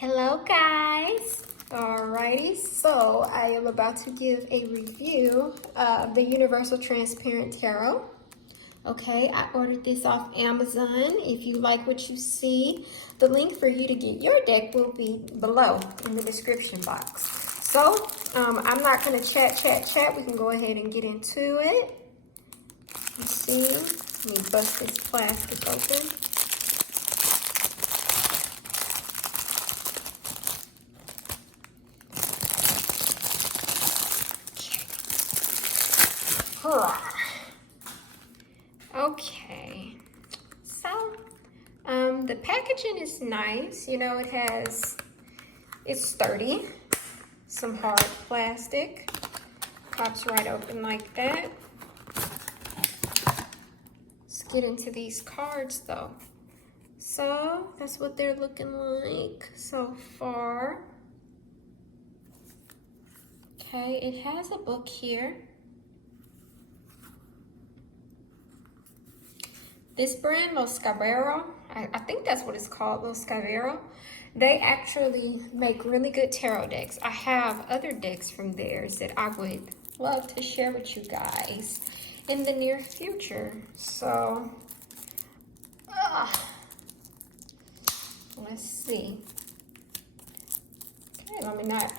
Hello guys! Alrighty, so I am about to give a review of the Universal Transparent Tarot. Okay, I ordered this off Amazon. If you like what you see, the link for you to get your deck will be below in the description box. So, I'm not going to chat. We can go ahead and get into it. You see, let me bust this plastic open. Okay, so the packaging is nice. You know, it's sturdy, some hard plastic, pops right open like that. Let's get into these cards though. So that's what they're looking like so far. Okay, it has a book here. This brand, Los Cabero, I think that's what it's called, Los Cabero. They actually make really good tarot decks. I have other decks from theirs that I would love to share with you guys in the near future. So, let's see. Okay, let me not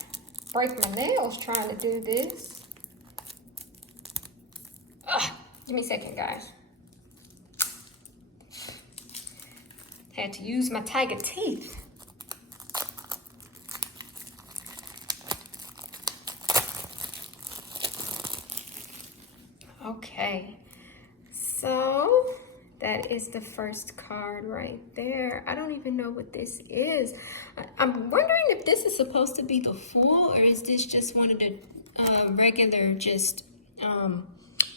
break my nails trying to do this. Give me a second, guys. Had to use my tiger teeth. Okay, so that is the first card right there. I don't even know what this is. I'm wondering if this is supposed to be the Fool, or is this just one of the regular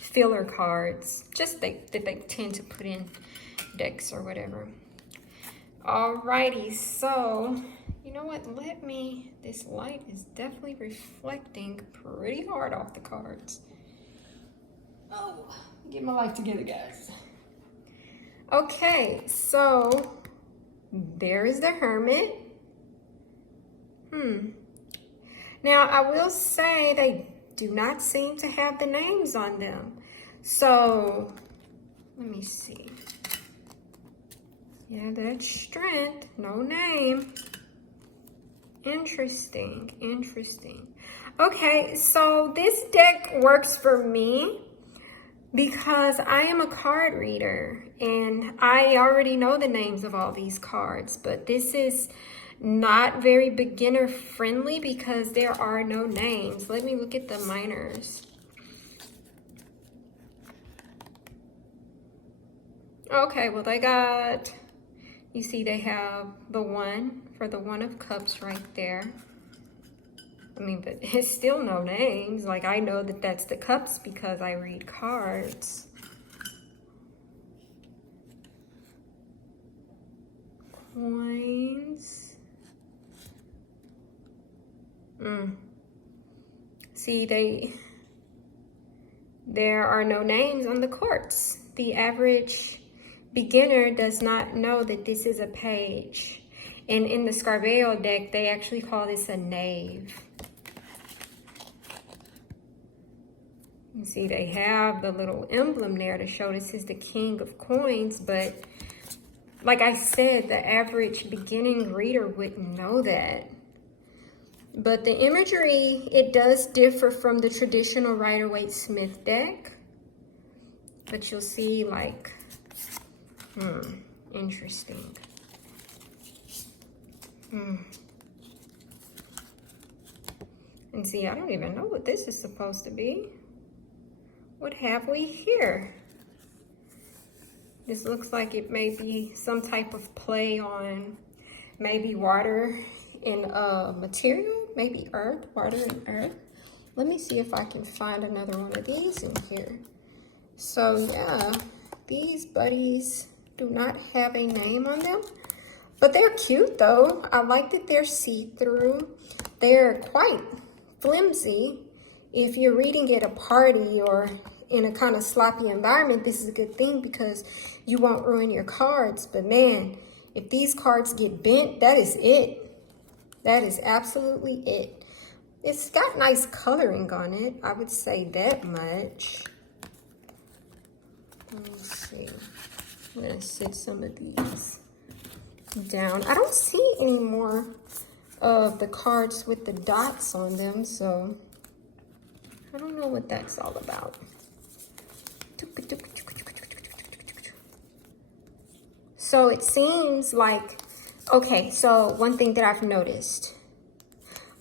filler cards, just that they tend to put in decks or whatever. Alrighty, so you know what, this light is definitely reflecting pretty hard off the cards. Oh, get my life together, guys. Okay, so there is the Hermit. Now I will say they do not seem to have the names on them. So let me see. Yeah, that's Strength, no name. Interesting. Okay, so this deck works for me because I am a card reader and I already know the names of all these cards, but this is not very beginner friendly because there are no names. Let me look at the minors. Okay, well they got... You see they have the one for the One of Cups right there. I mean, but it's still no names. Like, I know that that's the Cups because I read cards. Coins. See, there are no names on the courts. The average beginner does not know that this is a page. And in the Scarabeo deck, they actually call this a knave. You see, they have the little emblem there to show this is the King of Coins, but like I said, the average beginning reader wouldn't know that. But the imagery, it does differ from the traditional Rider-Waite-Smith deck. But you'll see, like, interesting. And see, I don't even know what this is supposed to be. What have we here? This looks like it may be some type of play on maybe water and material, maybe earth, water and earth. Let me see if I can find another one of these in here. So yeah, these buddies do not have a name on them, but they're cute though. I like that they're see-through. They're quite flimsy. If you're reading at a party or in a kind of sloppy environment, this is a good thing because you won't ruin your cards. But man, if these cards get bent, that is it. That is absolutely it. It's got nice coloring on it. I would say that much. Let me see. I'm gonna sit some of these down. I don't see any more of the cards with the dots on them, so I don't know what that's all about. So it seems like, okay, so one thing that I've noticed.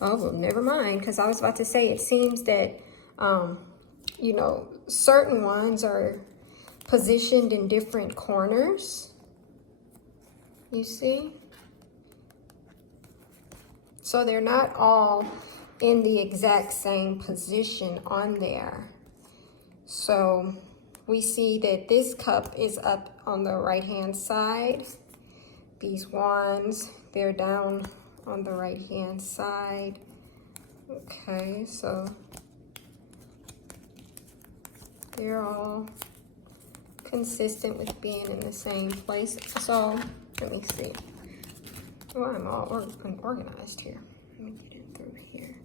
Oh, well, never mind, because I was about to say, it seems that, you know, certain ones are positioned in different corners. You see? So they're not all in the exact same position on there. So we see that this cup is up on the right-hand side. These wands, they're down on the right-hand side. Okay, so they're all consistent with being in the same place. So let me see. Oh, I'm all unorganized here. Let me get it through here.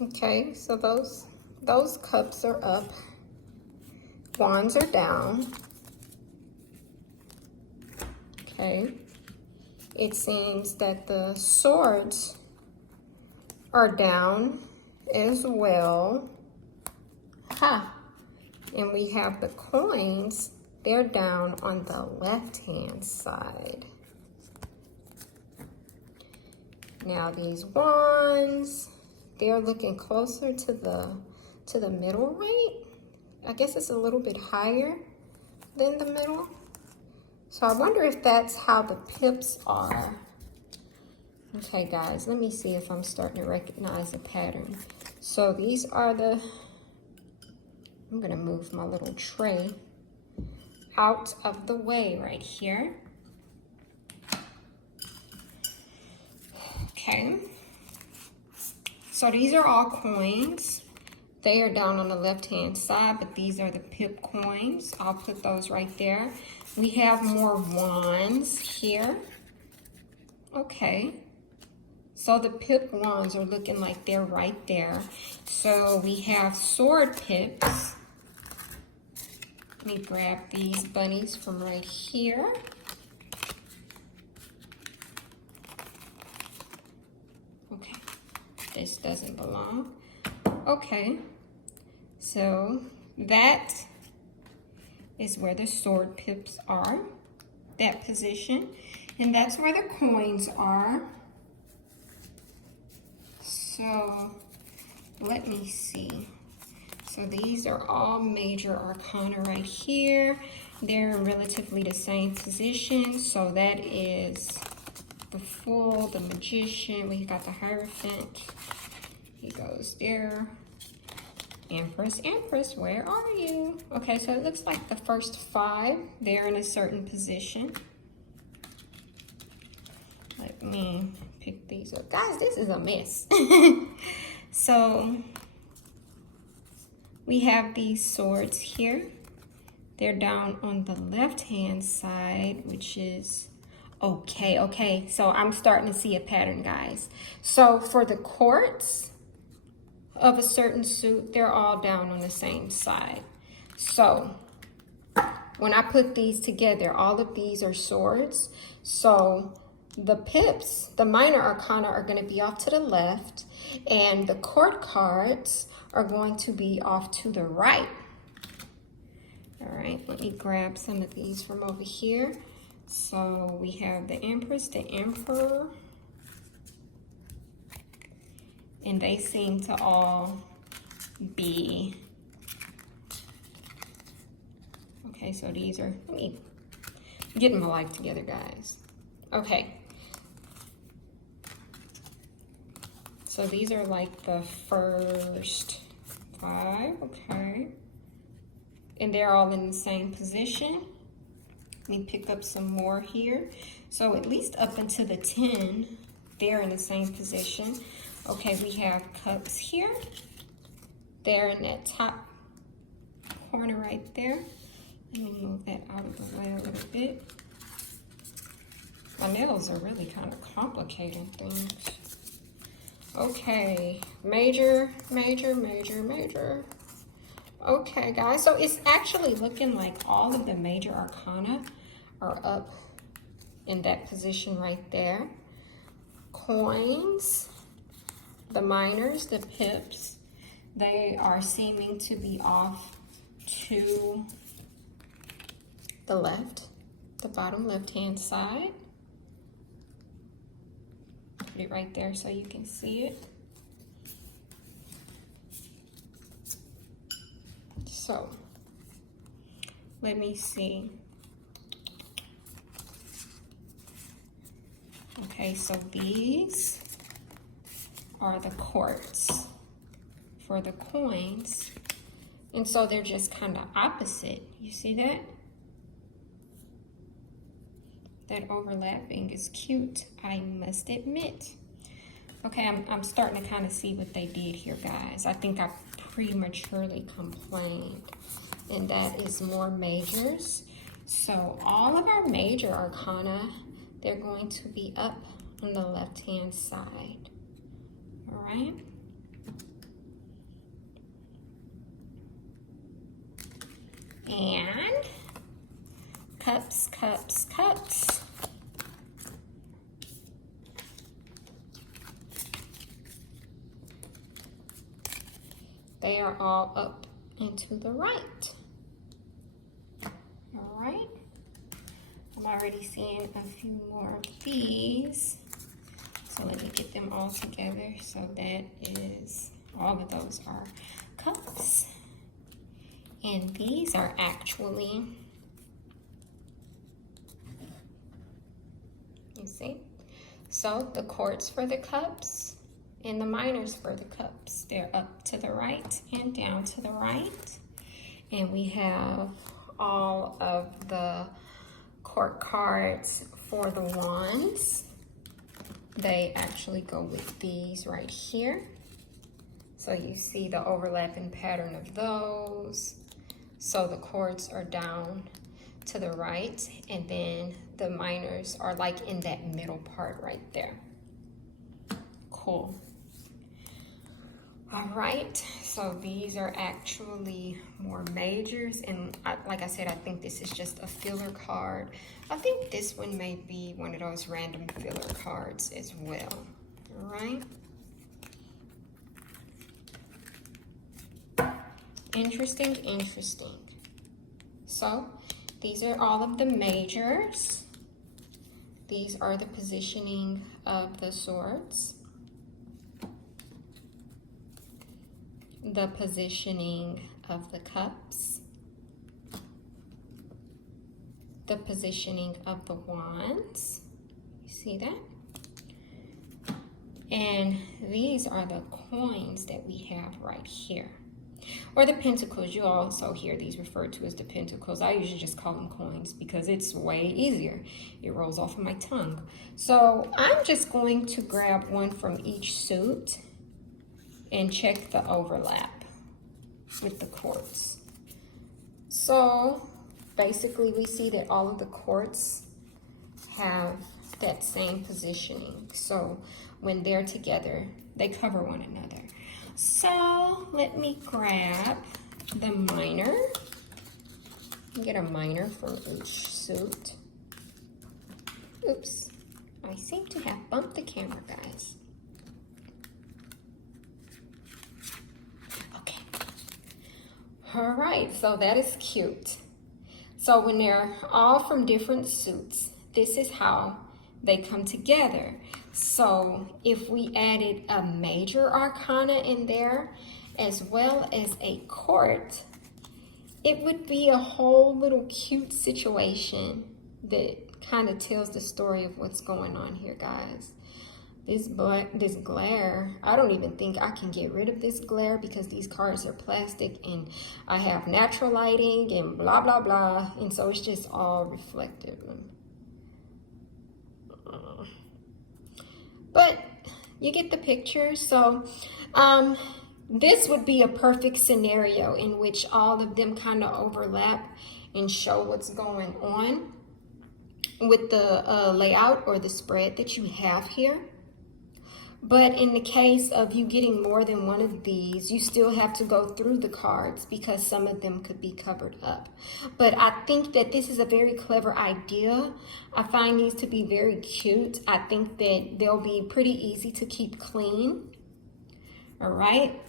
Okay, so those cups are up. Wands are down. Okay. It seems that the swords are down as well. Ha! And we have the coins. They're down on the left-hand side. Now these wands, they're looking closer to the middle, right? I guess it's a little bit higher than the middle. So I wonder if that's how the pips are. Okay, guys, let me see if I'm starting to recognize a pattern. So these are the, I'm gonna move my little tray out of the way right here. Okay. So these are all coins. They are down on the left-hand side, but these are the pip coins. I'll put those right there. We have more wands here. Okay. So the pip wands are looking like they're right there. So we have sword pips. Let me grab these bunnies from right here. Okay, this doesn't belong. Okay, so that is where the sword pips are, that position. And that's where the coins are. So let me see. So these are all major arcana right here. They're relatively the same position. So that is the Fool, the Magician. We got the Hierophant. He goes there. Empress, Empress, where are you? Okay, so it looks like the first 5, they're in a certain position. Let me pick these up. Guys, this is a mess. So we have these swords here. They're down on the left-hand side, which is okay. So I'm starting to see a pattern, guys. So for the courts of a certain suit, they're all down on the same side. So when I put these together, all of these are swords. So the pips, the minor arcana, are going to be off to the left, and the court cards are going to be off to the right. All right, let me grab some of these from over here. So we have the Empress, the Emperor, and they seem to all be, okay, so these are, let me get my life together, guys. Okay. So these are like the first 5, okay. And they're all in the same position. Let me pick up some more here. So at least up into the 10, they're in the same position. Okay, we have cups here. They're in that top corner right there. Let me move that out of the way a little bit. My nails are really kind of complicating things. Okay, major. Okay, guys, so it's actually looking like all of the major arcana are up in that position right there. Coins, the minors, the pips, they are seeming to be off to the left, the bottom left-hand side. Put it right there so you can see it. So, let me see. Okay, so these are the quartz for the coins. And so they're just kind of opposite. You see that? That overlapping is cute, I must admit. Okay, I'm starting to kind of see what they did here, guys. I think I prematurely complained, and that is more majors. So all of our major arcana, they're going to be up on the left-hand side, all right? And cups. They are all up and to the right. All right. I'm already seeing a few more of these. So let me get them all together. So that is, all of those are cups. And these are actually, you see? So the quartz for the cups and the minors for the cups. They're up to the right and down to the right. And we have all of the court cards for the wands. They actually go with these right here. So you see the overlapping pattern of those. So the cords are down to the right, and then the minors are like in that middle part right there. Cool. All right, so these are actually more majors, and like I said, I think this is just a filler card. I think this one may be one of those random filler cards as well. All right. Interesting. So these are all of the majors. These are the positioning of the swords, the positioning of the cups, the positioning of the wands. You see that? And these are the coins that we have right here. Or the pentacles. You also hear these referred to as the pentacles. I usually just call them coins because it's way easier. It rolls off of my tongue. So I'm just going to grab one from each suit and check the overlap with the quartz. So basically we see that all of the quartz have that same positioning. So when they're together, they cover one another. So let me grab the minor. Get a minor from each suit. Oops, I seem to have bumped the camera, guys. Okay. All right, so that is cute. So when they're all from different suits, this is how they come together. So if we added a major arcana in there as well as a court, it would be a whole little cute situation that kind of tells the story of what's going on here, guys. This glare, I don't even think I can get rid of this glare because these cards are plastic and I have natural lighting and blah, blah, blah. And so it's just all reflective. But you get the picture. So this would be a perfect scenario in which all of them kind of overlap and show what's going on. with the layout or the spread that you have here. But in the case of you getting more than one of these, you still have to go through the cards because some of them could be covered up. But I think that this is a very clever idea. I find these to be very cute. I think that they'll be pretty easy to keep clean. All right.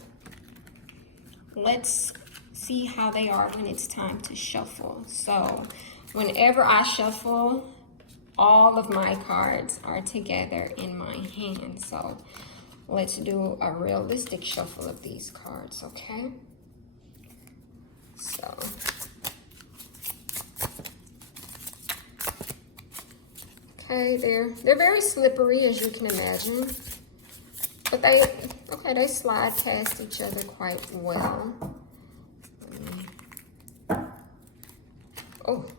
Let's see how they are when it's time to shuffle. So whenever I shuffle, all of my cards are together in my hand. So let's do a realistic shuffle of these cards, okay? So okay, they're very slippery, as you can imagine. But they slide past each other quite well. Oh.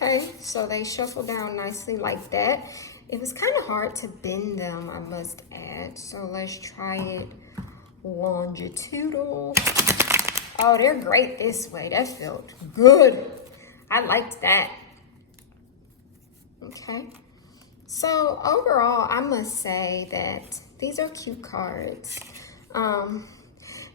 Okay, so they shuffle down nicely like that. It was kind of hard to bend them, I must add. So let's try it longitudinal. Oh, they're great this way. That felt good. I liked that. Okay. So overall, I must say that these are cute cards.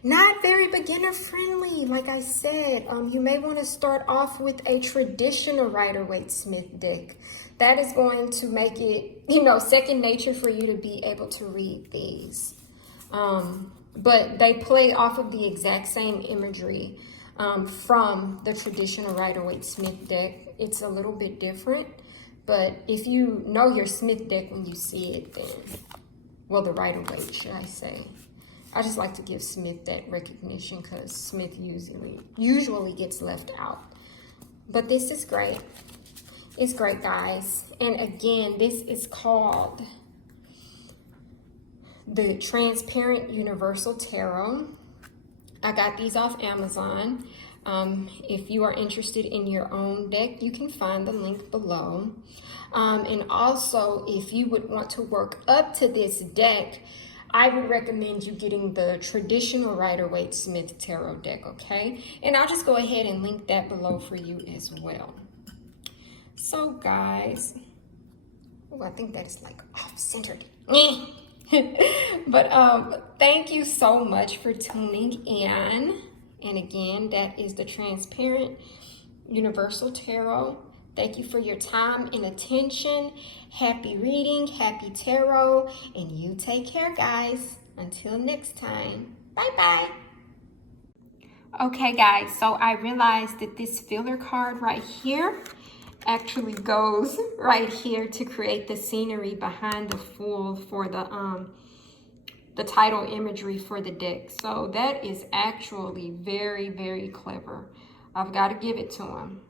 Not very beginner friendly, like I said. You may want to start off with a traditional Rider-Waite-Smith deck. That is going to make it, second nature for you to be able to read these. But they play off of the exact same imagery from the traditional Rider-Waite-Smith deck. It's a little bit different, but if you know your Smith deck when you see it, then, well, the Rider-Waite, should I say. I just like to give Smith that recognition because Smith usually gets left out. But this is great. It's great, guys. And again, this is called the Transparent Universal Tarot. I got these off Amazon. If you are interested in your own deck, you can find the link below. And also, if you would want to work up to this deck, I would recommend you getting the traditional Rider-Waite-Smith tarot deck, okay? And I'll just go ahead and link that below for you as well. So, guys, oh, I think that is like off-centered. But thank you so much for tuning in. And again, that is the Transparent Universal Tarot. Thank you for your time and attention. Happy reading, happy tarot, and you take care, guys. Until next time, bye-bye. Okay, guys, so I realized that this filler card right here actually goes right here to create the scenery behind the Fool for the title imagery for the deck. So that is actually very, very clever. I've got to give it to him.